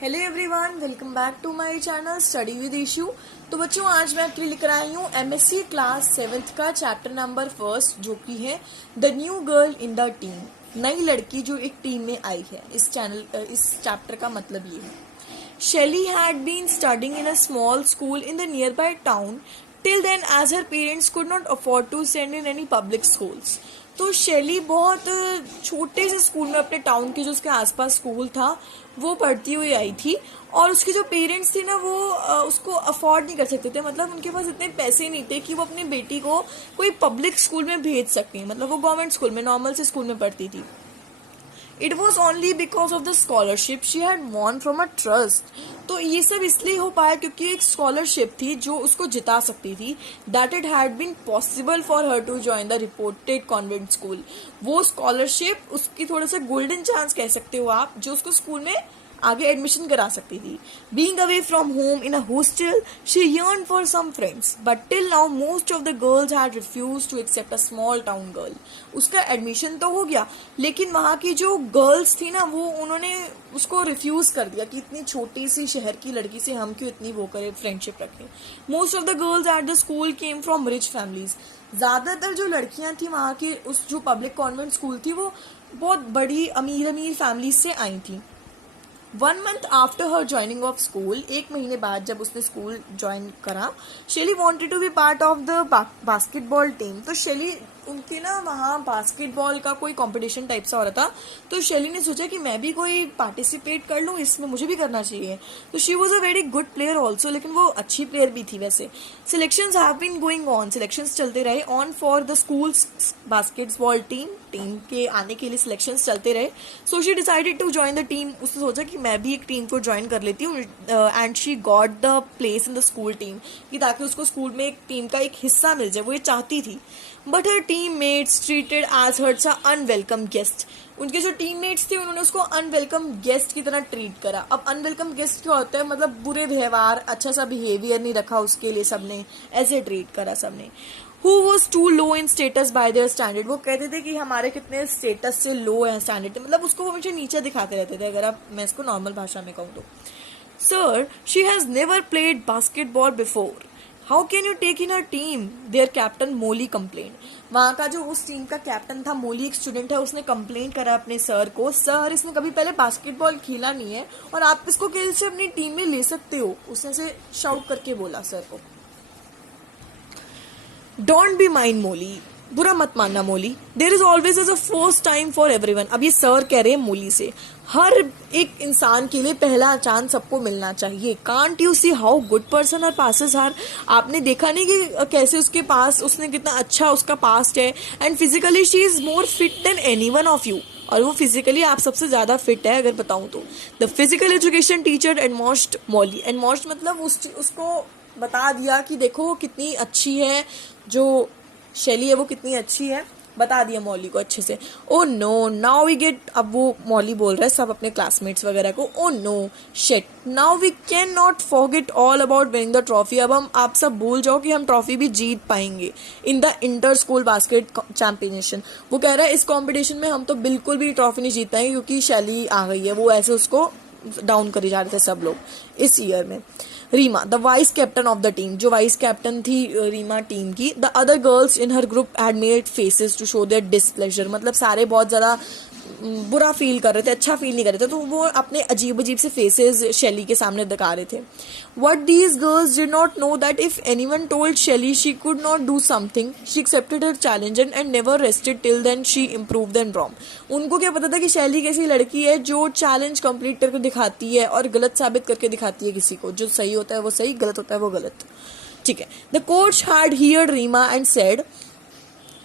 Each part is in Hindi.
Hello everyone, welcome back to my channel study with Ishu. तो बच्चों, आज मैं आपके लिए लेकर आई हूँ एमएससी क्लास 7th का चैप्टर नंबर 1, जो कि है the new girl in the team, नई लड़की जो एक टीम में आई है। इस चैप्टर का मतलब ये है, Shelley had been studying in a small school in the nearby town till then as her parents could not afford to send in any public schools. तो शेली बहुत छोटे से स्कूल में, अपने टाउन के जो उसके आसपास स्कूल था वो पढ़ती हुई आई थी, और उसके जो पेरेंट्स थे ना वो उसको अफोर्ड नहीं कर सकते थे। मतलब उनके पास इतने पैसे नहीं थे कि वो अपनी बेटी को कोई पब्लिक स्कूल में भेज सकती। मतलब वो गवर्नमेंट स्कूल में, नॉर्मल से स्कूल में पढ़ती थी। It was only because of the scholarship she had won from a trust. तो ये सब इसलिए हो पाया क्योंकि एक स्कॉलरशिप थी जो उसको जिता सकती थी। That it had been possible for her to join the reported convent school. वो स्कॉलरशिप उसकी थोड़ा सा गोल्डन चांस कह सकते हो आप, जो उसको स्कूल में आगे एडमिशन करा सकती थी। Being away from home in a hostel, she yearned for some friends, but till now most of the girls had refused to accept a small town girl. उसका एडमिशन तो हो गया, लेकिन वहाँ की जो गर्ल्स थी ना, वो उन्होंने उसको रिफ्यूज कर दिया कि इतनी छोटी सी शहर की लड़की से हम क्यों इतनी वो करें, फ्रेंडशिप रखें। Most of the girls at the school came from rich families. ज्यादातर जो लड़कियां थी वहाँ की, उस जो पब्लिक कॉन्वेंट स्कूल थी, वो बहुत बड़ी अमीर अमीर फैमिलीज से आई थी। 1 month after her joining of school, एक महीने बाद जब उसने स्कूल ज्वाइन करा, शेली wanted to be part of the basketball team. तो शेली, उनकी ना वहाँ बास्केटबॉल का कोई कंपटीशन टाइप सा हो रहा था, तो शेली ने सोचा कि मैं भी कोई पार्टिसिपेट कर लूँ इसमें, मुझे भी करना चाहिए। तो she was a very good player also, लेकिन वो अच्छी प्लेयर भी थी वैसे। Selections have been going on, selections चलते रहे on for the schools basketball team के आने के लिए सिलेक्शंस चलते रहे। So she decided to join the team. उसने सोचा कि मैं भी एक टीम को ज्वाइन कर लेती हूँ, and she got the place in the school team, कि ताकि उसको स्कूल में एक टीम का एक हिस्सा मिल जाए, वो ये चाहती थी। But her teammates treated as her a unwelcome guest. उनके जो टीममेट्स थे उन्होंने उसको अनवेलकम गेस्ट की तरह ट्रीट करा। अब अनवेलकम गेस्ट क्या होता है, मतलब बुरे व्यवहार, अच्छा सा बिहेवियर नहीं रखा उसके लिए, सबने ऐसे ट्रीट करा सबने। Who was too low in status by their standard, वो कहते थे कि हमारे कितने स्टेटस से लो है, स्टैंडर्ड, मतलब उसको वो मुझे नीचे दिखाते रहते थे, अगर आप मैं इसको नॉर्मल भाषा में कहूँ तो। Sir, she has never played basketball before. How can you take in her team? Their captain Molly complained. वहाँ का जो उस टीम का कैप्टन था, मोली एक स्टूडेंट है, उसने कंप्लेंट करा अपने सर को, सर इसने कभी पहले बास्केटबॉल खेला नहीं है और आप इसको कैसे अपनी टीम में ले सकते हो, उसने से शाउट करके बोला सर को। डोंट बी माइंड मोली, बुरा मत मानना Molly, there is always as a first time for everyone. अब ये सर कह रहे हैं मोली से, हर एक इंसान के लिए पहला चांस सबको मिलना चाहिए। Can't you see how good person are passes are. आपने देखा नहीं कि कैसे उसके पास, उसने कितना अच्छा उसका पास्ट है, and physically she is more fit than any one of you, और वो फिजिकली आप सबसे ज्यादा फिट है अगर बताऊं तो। The physical education teacher admonished Molly, admonished मतलब उसको बता दिया कि देखो वो कितनी अच्छी है, जो शेली है वो कितनी अच्छी है, बता दिया मॉली को अच्छे से। Oh no now we get, अब वो मॉली बोल रहा है सब अपने क्लासमेट्स वगैरह को, oh no shit now we can not forget all about winning the trophy. अब हम, आप सब भूल जाओ कि हम ट्रॉफी भी जीत पाएंगे इन the inter school basket championship. वो कह रहा है इस कॉम्पिटिशन में हम तो बिल्कुल भी ट्रॉफी नहीं जीत पाएंगे क्योंकि शेली आ गई है। वो ऐसे उसको डाउन करी जा रहे थे सब लोग इस ईयर में। Reema the vice captain of the team, जो वाइस कैप्टन थी रीमा टीम की, the other girls in her group had made faces to show their displeasure. मतलब सारे बहुत ज़्यादा बुरा फील कर रहे थे, अच्छा फील नहीं कर रहे थे, तो वो अपने अजीब अजीब से फेसेस शेली के सामने दिखा रहे थे। What these girls did not know that if anyone told Shelly she could not do something, she accepted her challenge and never rested till then she improved and wrong. उनको क्या पता था कि शेली कैसी लड़की है जो चैलेंज कंप्लीट करके दिखाती है और गलत साबित करके दिखाती है किसी को, जो सही होता है वो सही, गलत होता है वो गलत। ठीक है। The coach had heard Reema and said,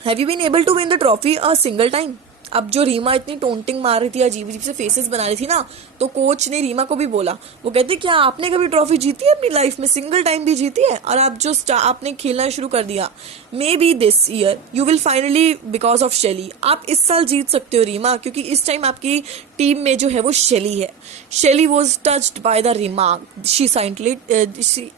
have you been able to win the trophy a single time. अब जो रीमा इतनी टोंटिंग मार रही थी, अजीब अजीब से फेसेस बना रही थी ना, तो कोच ने रीमा को भी बोला, वो कहते क्या आपने कभी ट्रॉफी जीती है अपनी लाइफ में, सिंगल टाइम भी जीती है, और आप जो आपने खेलना शुरू कर दिया, may be this year you will finally because of Shelley, आप इस साल जीत सकते हो रीमा, क्योंकि इस टाइम आपकी टीम में जो है वो शेली है। Shelley was touched by the remark,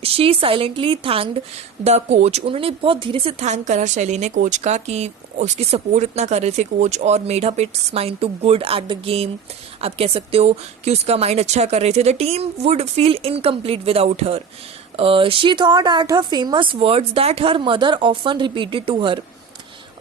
she silently thanked the coach. उन्होंने बहुत धीरे से थैंक करा शेली ने कोच का कि उसकी सपोर्ट इतना कर रहे थे कोच, और made up its mind to good at the game. आप कह सकते हो कि उसका माइंड अच्छा कर रहे थे. The team would feel incomplete without her. She thought at her famous words that her mother often repeated to her.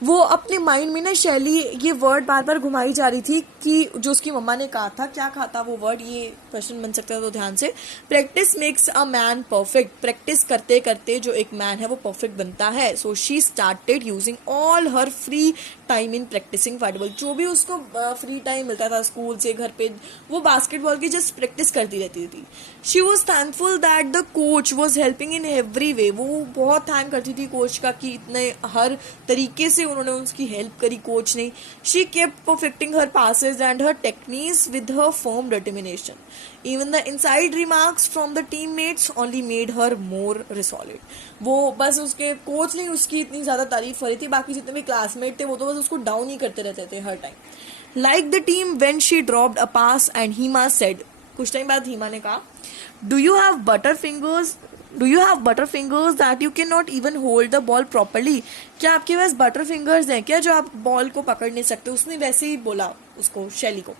वो अपने माइंड में ना शैली ये वर्ड बार बार घुमाई जा रही थी कि जो उसकी मम्मा ने कहा था. क्या कहा था वो वर्ड, ये क्वेश्चन बन सकता है तो ध्यान से. Practice makes a man perfect. Practice करते करते जो एक मैन है वो परफेक्ट बनता है. So she started using all her free time in practising football. जो भी उसको फ्री टाइम मिलता था स्कूल से घर पे, वो बास्केटबॉल की जस्ट प्रैक्टिस करती रहती थी. She was thankful that the coach was helping in every way. वो बहुत थैंक करती थी कोच का कि इतने हर तरीके से उन्होंने उसकी हेल्प करी कोच ने. She kept perfecting her passes and her techniques with her firm determination. Even the inside remarks from the teammates only made her more resolute. वो बस उसके कोच ने उसकी इतनी ज्यादा तारीफ करी थी, बाकी जितने भी क्लासमेट थे वो तो बस उसको डाउन ही करते रहते थे हर time. Like the team when she dropped a pass and Hima said. कुछ टाइम बाद हीमा ने कहा, do you have butter fingers that you can not even hold the ball properly. क्या आपके पास बटर फिंगर्स हैं क्या जो आप बॉल को पकड़ नहीं सकते. उसने वैसे ही बोला उसको, शैली को.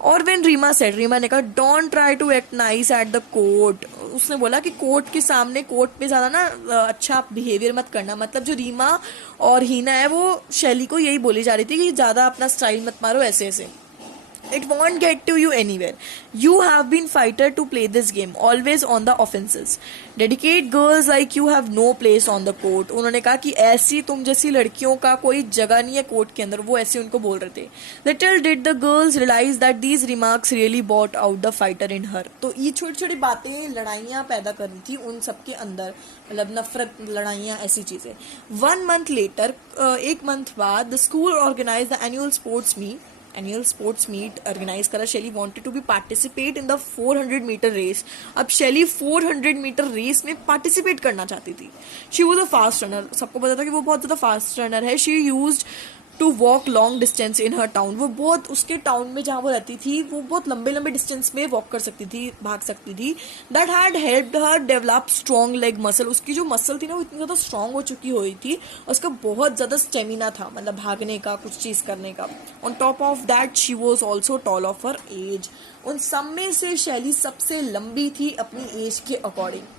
और वेन रीमा सेड, रीमा ने कहा, don't try to act nice at the court. उसने बोला कि कोर्ट के सामने, कोर्ट पे ज्यादा ना अच्छा बिहेवियर मत करना. मतलब जो रीमा और हीना है वो शैली को यही बोली जा रही थी कि ज्यादा अपना स्टाइल मत मारो ऐसे ऐसे. It won't get to you anywhere. You have been fighter to play this game, always on the offenses. Dedicate girls like you have no place on the court. उन्होंने कहा कि ऐसी तुम जैसी लड़कियों का कोई जगह नहीं है कोर्ट के अंदर. वो ऐसे उनको बोल रहे थे. Little did the girls realize that these remarks really brought out the fighter in her. तो ये छोटी छोटी बातें लड़ाइयाँ पैदा कर रही थी उन सबके अंदर, मतलब नफरत, लड़ाइयाँ, ऐसी चीजें. 1 month later, एक मंथ बाद, the school organized the annual sports meet organized करा. शैली wanted to be participate in the 400 meter race. अब शैली 400 मीटर रेस में पार्टिसिपेट करना चाहती थी. She was a fast runner. सबको पता था कि वो बहुत ज्यादा फास्ट रनर है. She used to walk long distance in her town. वो बहुत, उसके टाउन में जहाँ वो रहती थी वो बहुत लंबे लंबे डिस्टेंस में वॉक कर सकती थी, भाग सकती थी. That had helped her develop strong leg muscle. उसकी जो मसल थी ना वो इतनी ज्यादा स्ट्रॉन्ग हो चुकी हुई थी और उसका बहुत ज्यादा स्टेमिना था, मतलब भागने का, कुछ चीज करने का. On top of that she was also tall of her age. उन सब में से शैली सबसे लंबी थी अपनी एज के according.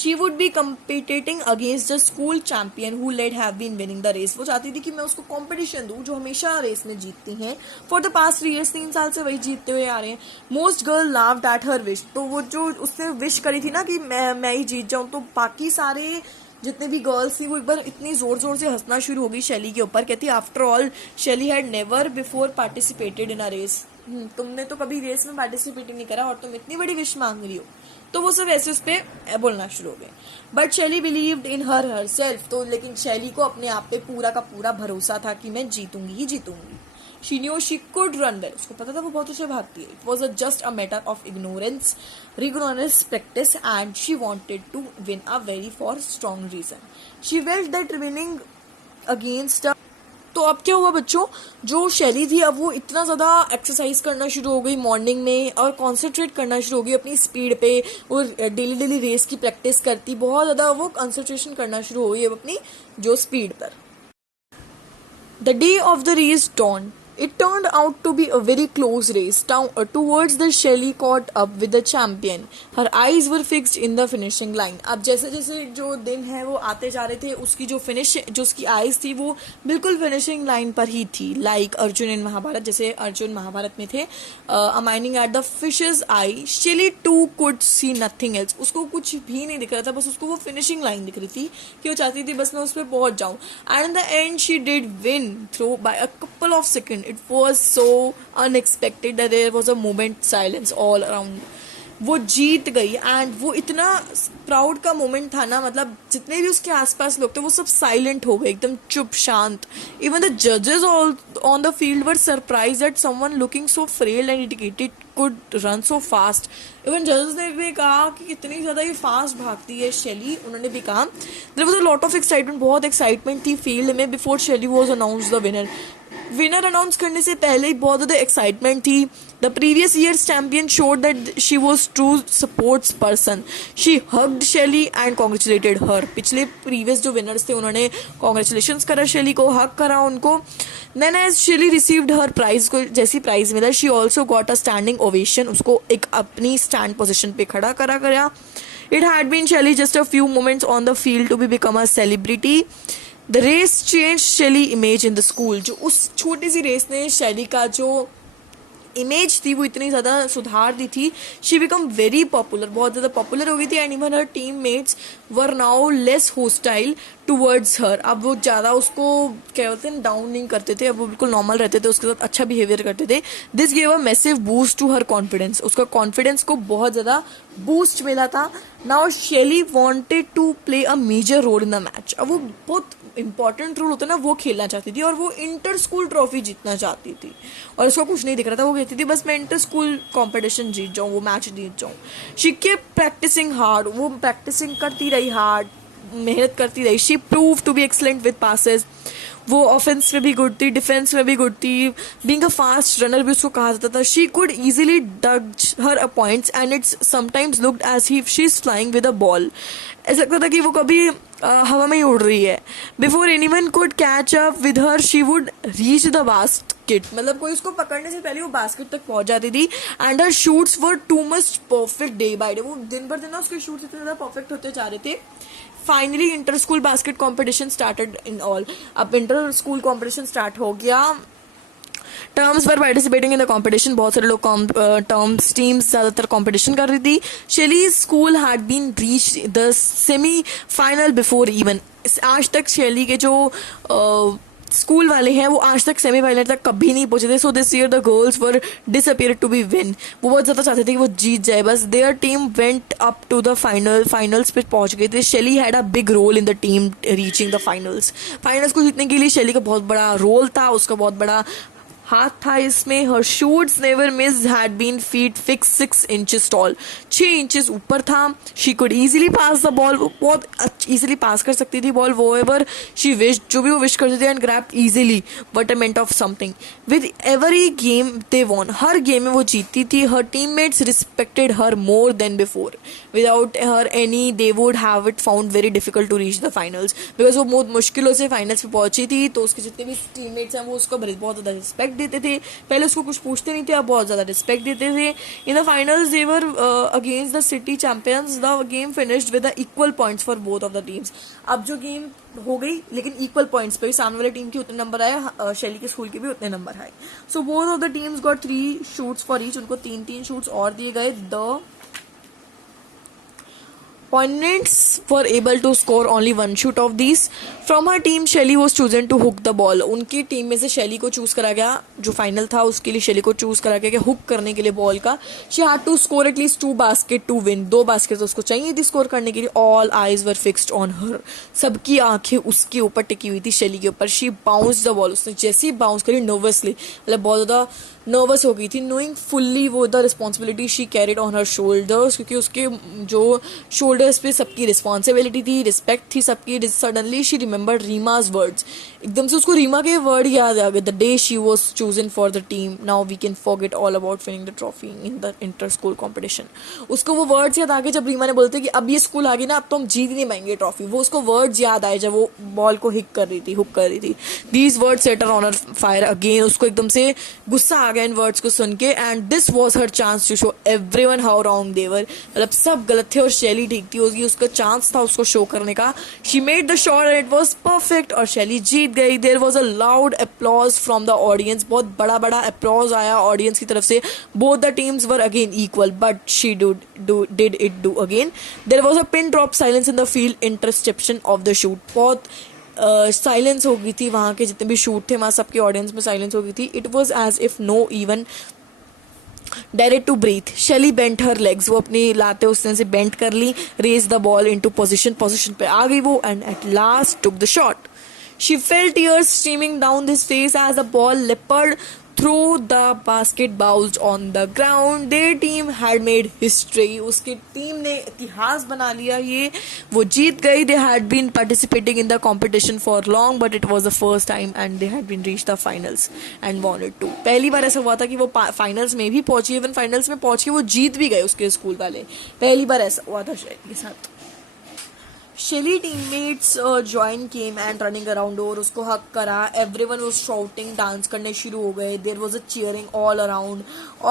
She would be competing against the school champion who led have been winning the race. वो चाहती थी कि मैं उसको कंपटीशन दूं जो हमेशा रेस में जीतती हैं. For the past 3 years, 3 साल से वही जीतते हुए आ रहे हैं. Most girl laughed at her wish. तो वो जो उसने विश करी थी ना कि मैं ही जीत जाऊं, तो बाकी सारे जितने भी गर्ल्स थी वो एक बार इतनी जोर जोर से हंसना शुरू हो गई शैली के ऊपर. कहती, after all Shelly had never before participated in a race. तुमने तो कभी रेस में पार्टिसिपेट नहीं करा और तुम इतनी बड़ी विश मांग रही हो. तो वो सब ऐसे उस पर बोलना शुरू हो गए. बट शैली बिलीव्ड इन हर सेल्फ. तो लेकिन शैली को अपने आप पे पूरा का पूरा भरोसा था कि मैं जीतूंगी ही जीतूंगी. She knew she could run well. उसको पता था वो बहुत अच्छे भागती है. It was just a matter of rigorous practice and she wanted to win a very for strong reason. She felt that winning against a. तो अब क्या हुआ बच्चों, जो शैली थी अब वो इतना ज़्यादा एक्सरसाइज करना शुरू हो गई मॉर्निंग में और कॉन्सेंट्रेट करना शुरू हो गई अपनी स्पीड पे और डेली रेस की प्रैक्टिस करती. बहुत ज़्यादा वो कंसंट्रेशन करना शुरू हो गई अब अपनी जो स्पीड पर. The day of the race dawned. It turned out to be a very close race. Towards the Shelley caught up with the champion. Her eyes were fixed in the finishing line. अब जैसे जैसे जो दिन है वो आते जा रहे थे, उसकी जो उसकी आईज थी वो बिल्कुल फिनिशिंग लाइन पर ही थी. लाइक अर्जुन इन महाभारत, जैसे अर्जुन महाभारत में थे. Aiming at the fishes eye, Shelley too could see nothing else. उसको कुछ भी नहीं दिख रहा था, बस उसको वो फिनिशिंग लाइन दिख रही थी कि वो चाहती थी बस मैं उस पर पहुंच जाऊं. And in the end she did win through by a couple of second. It was so unexpected that there was a moment silence all around. वो जीत गई एंड वो इतना प्राउड का मोमेंट था ना, मतलब जितने भी उसके आसपास लोग थे वो सब साइलेंट हो गए, एकदम चुप शांत. इवन द जजेस on the field were surprised that someone looking so frail and dedicated could run so fast. Even जजेस ने भी कहा कि कितनी ज़्यादा ये फास्ट भागती है शैली. उन्होंने भी कहा there was a lot of excitement, बहुत एक्साइटमेंट थी फील्ड में before Shelly was announced the winner. Winner announce करने से पहले ही बहुत ज़्यादा एक्साइटमेंट थी. The previous years champion showed that she was true sports person. She hugged Shelly and congratulated her. पिछले प्रीवियस जो विनर्स थे उन्होंने कॉन्ग्रेचुलेशन करा शैली को, हक करा उनको. देन एज शैली रिसीव्ड हर प्राइज, को जैसी प्राइज मिला she also got a standing ovation. उसको एक अपनी स्टैंड पोजिशन पे खड़ा करा गया. It had been Shelly just a few moments on the field to be become a celebrity. The race changed Shelly image in the school. जो उस छोटी सी रेस ने शैली का जो इमेज थी वो इतनी ज़्यादा सुधार दी थी. शी बिकम वेरी पॉपुलर, बहुत ज़्यादा पॉपुलर हो गई थी. And even her team mats were now less hostile towards her. अब वो ज़्यादा उसको क्या बोलते हैं डाउन नहीं करते थे, अब वो बिल्कुल नॉर्मल रहते थे, उसके साथ अच्छा बिहेवियर करते थे. This gave a massive boost to her confidence. उसका कॉन्फिडेंस को बहुत ज़्यादा बूस्ट मिला था. Now Shelly wanted to play a major role in the match. अब वो बहुत इंपॉर्टेंट रोल होता है ना वो खेलना चाहती थी, और वो इंटर स्कूल ट्रॉफी जीतना चाहती थी. और उसको कुछ नहीं दिख रहा था, वो कहती थी बस मैं इंटर स्कूल कॉम्पिटिशन जीत जाऊँ, वो मैच जीत जाऊँ. She kept practising hard. वो प्रैक्टिसिंग करती रही हार्ड, मेहनत करती रही. She prove to be excellent with passes. वो ऑफेंस में भी गुड थी, डिफेंस में भी गुड थी. बीइंग अ फास्ट रनर भी उसको कहा जाता था. She could easily does her points and it's sometimes looked as if she is flying with a ball. ऐसा लगता था कि वो कभी हवा में ही उड़ रही है. Before anyone could catch up with her she would reach the basket. मतलब कोई उसको पकड़ने से पहले वो बास्केट तक पहुंच जाती थी. And her shoots were too much perfect day by day. वो दिन भर दिन ना उसके शूट्स इतने ज़्यादा परफेक्ट होते जा रहे थे. Finally inter school basket competition started in all. अब इंटर स्कूल कॉम्पिटिशन स्टार्ट हो गया. टर्म्स पर पार्टिसिपेटिंग इन द कॉम्पिटिशन. बहुत सारे लोग टर्म्स टीम्स ज़्यादातर कॉम्पिटिशन कर रही थी. Shelly school had been reach the semi final before even. आज तक शैली के जो स्कूल वाले हैं वो आज तक सेमीफाइनल तक कभी नहीं पहुंचे थे. So this year the girls were disappeared to be win. वो बहुत ज़्यादा चाहते थे कि वो जीत जाए बस. Their team went up to the finals पे पहुंच गए थे. Shelly had a big role in the team reaching the finals को जीतने के लिए शैली का बहुत बड़ा रोल था, उसका बहुत बड़ा हाथ था इसमें. Her shoots never miss had been feet six 6 inches tall. 6 inches ऊपर था. She could easily pass the ball. बहुत ईजिली पास कर सकती थी बॉल वो एवर शी विश, जो भी वो विश करती थी. And grab easily what a मेंट of something. With every game they won. हर गेम में वो जीतती थी. Her team mates respected her more than before. Without her any they would have it found very difficult to reach the finals. Because वो बहुत मुश्किलों से फाइनल्स पे पहुंची थी. तो उसके जितने भी टीम मेट्स हैं वो उसको बहुत ज़्यादा रिस्पेक्ट देते थे. पहले उसको कुछ पूछते नहीं थे, अब बहुत ज़्यादा रिस्पेक्ट देते थे. In the finals they were against the city champions. The game finished with the equal points for both of the teams. अब जो गेम हो गई लेकिन इक्वल पॉइंट्स पे, सामने वाले टीम के उतने नंबर आए, शैली के स्कूल के भी उतने नंबर आए. So both of the teams got 3 shoots for each. उनको 3 शूट्स और दिए गए. The opponents were able to score only 1 shoot of these. From her team, Shelly was chosen to hook the ball. उनकी टीम में से शैली को चूज करा गया. जो फाइनल था उसके लिए शैली को चूज करा गया कि हुक करने के लिए बॉल का. She had to score at least 2 baskets to win. 2 basket उसको चाहिए थी स्कोर करने के लिए. All eyes were fixed on her. सबकी आंखें उसके ऊपर टिकी हुई थी, शैली के ऊपर. She bounced the ball. उसने जैसे ही बाउंस करी नर्वसली, मतलब बहुत ज़्यादा नर्वस हो गई थी. नोइंग फुल्ली वो the responsibility she carried on her shoulders. क्योंकि उसके जो शोल्डर्स पे सबकी रिस्पॉन्सिबिलिटी थी, रिस्पेक्ट थी सबकी. Suddenly she remembered Reema's words. एकदम से उसको रीमा के वर्ड याद आ गए. The day she was chosen for the team, now we can forget all about winning the trophy in the inter school competition. उसको वो वर्ड्स याद आ गए जब रीमा ने बोलते कि अब ये स्कूल आ गई ना, अब तो हम जीत नहीं पाएंगे ट्रॉफी. वो उसको वर्ड्स याद आए जब वो बॉल को हुक कर रही थी. These words set her on her fire again. उसको एकदम से गुस्सा आ गया इन वर्ड्स को सुन के. And this was her chance to show everyone how wrong they were. मतलब सब गलत थे और शैली ठीक थी. उसका चांस था उसको शो करने का. She made the shot and it was perfect और शैली जीत गई. There was a loud applause from the audience. बहुत बड़ा अप्लॉज आया ऑडियंस की तरफ से. Both the teams were again equal but she did it do again. There was a pin drop silence in the field interception of the shoot. बहुत साइलेंस हो गई थी वहाँ के जितने भी शूट थे, वहाँ सबके ऑडियंस में साइलेंस हो गई थी. It was as if no even direct to breathe. Shelley bent her legs. वो अपनी लाते उसने से बेंट कर ली. Raise the ball into position पे आ गई वो. And at last took the shot. She felt tears streaming down this face as the ball leaped throw the basket bounced on the ground. Their team had made history. उसकी टीम ने इतिहास बना लिया. ये वो जीत गई. They had been participating in the competition for long, but it was the first time and they had been reached the finals and won it too. पहली बार ऐसा हुआ था कि वो फाइनल्स में भी पहुंची. इवन फाइनल्स में पहुंच के वो जीत भी गए उसके स्कूल वाले. पहली बार ऐसा हुआ था शेली के साथ. Shelly teammates join came and running around और उसको हक करा. Everyone was shouting, डांस करने शुरू हो गए. There was a cheering all around.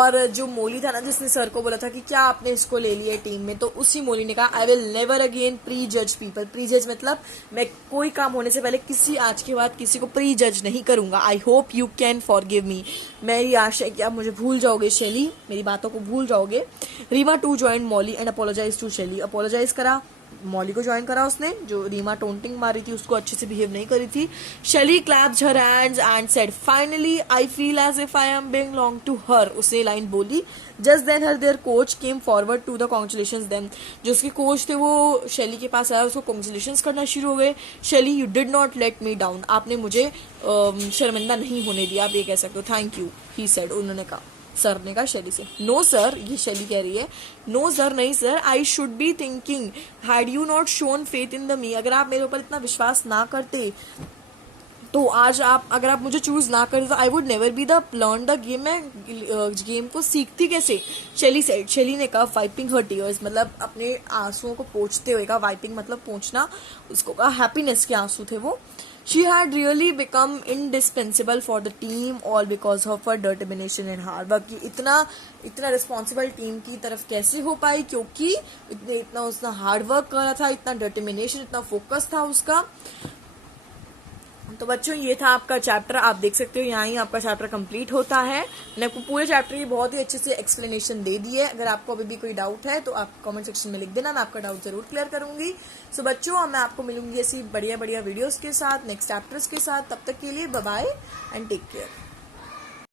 और जो मोली था ना जिसने सर को बोला था कि क्या आपने इसको ले लिया टीम में, तो उसी मोली ने कहा I will never again prejudge people. prejudge मतलब मैं कोई काम होने से पहले आज के बाद किसी को prejudge नहीं करूंगा. I hope you can forgive me. मेरी आशा है कि आप मुझे भूल जाओगे शेली, मेरी बातों को भूल जाओगे. Reema too joined Molly and apologized to Shelly. apologize करा, मॉली को ज्वाइन करा उसने. जो रीमा टोंटिंग मारी थी उसको अच्छे से बिहेव नहीं करी थी. Shelley clapped her hands and said finally I feel as if I am belong to her. उसने लाइन बोली. Just then her their coach came forward to the congratulations them. जो उसके कोच थे वो शेली के पास आया, उसको कॉन्ग्रेचुलेशंस करना शुरू हो गए. Shelley you did not let me down. आपने मुझे शर्मिंदा नहीं होने दिया, आप ये कह सकते हो. Thank you he said. उन्होंने कहा, सर ने कहा शेली से. नो सर, ये शेली कह रही है. नो सर नहीं sir, I should be thinking had you not shown faith in the me. अगर आप मेरे ऊपर इतना विश्वास ना करते तो आज अगर आप मुझे चूज ना करते तो I would never be the learn the game. मैं गेम को सीखती कैसे. शेली सेड. शेली ने कहा वाइपिंग हर टीयर्स, मतलब अपने आंसुओं को पोंछते हुए कहा. वाइपिंग मतलब पोंछना. उसको कहा हैप्पीनेस के आंसू थे वो. She had really become indispensable for the team all because of her determination and hard work. इतना रिस्पॉन्सिबल टीम की तरफ कैसे हो पाई, क्योंकि इतना उसने हार्ड वर्क करा था, इतना डिटर्मिनेशन, इतना फोकस था उसका. तो बच्चों ये था आपका चैप्टर. आप देख सकते हो यहाँ ही आपका चैप्टर कंप्लीट होता है. मैंने आपको पूरे चैप्टर की बहुत ही अच्छे से एक्सप्लेनेशन दे दी है. अगर आपको अभी भी कोई डाउट है तो आप कमेंट सेक्शन में लिख देना, मैं आपका डाउट जरूर क्लियर करूंगी. सो बच्चों मैं आपको मिलूंगी ऐसी बढ़िया बढ़िया वीडियोस के साथ, नेक्स्ट चैप्टर्स के साथ. तब तक के लिए bye bye and take care.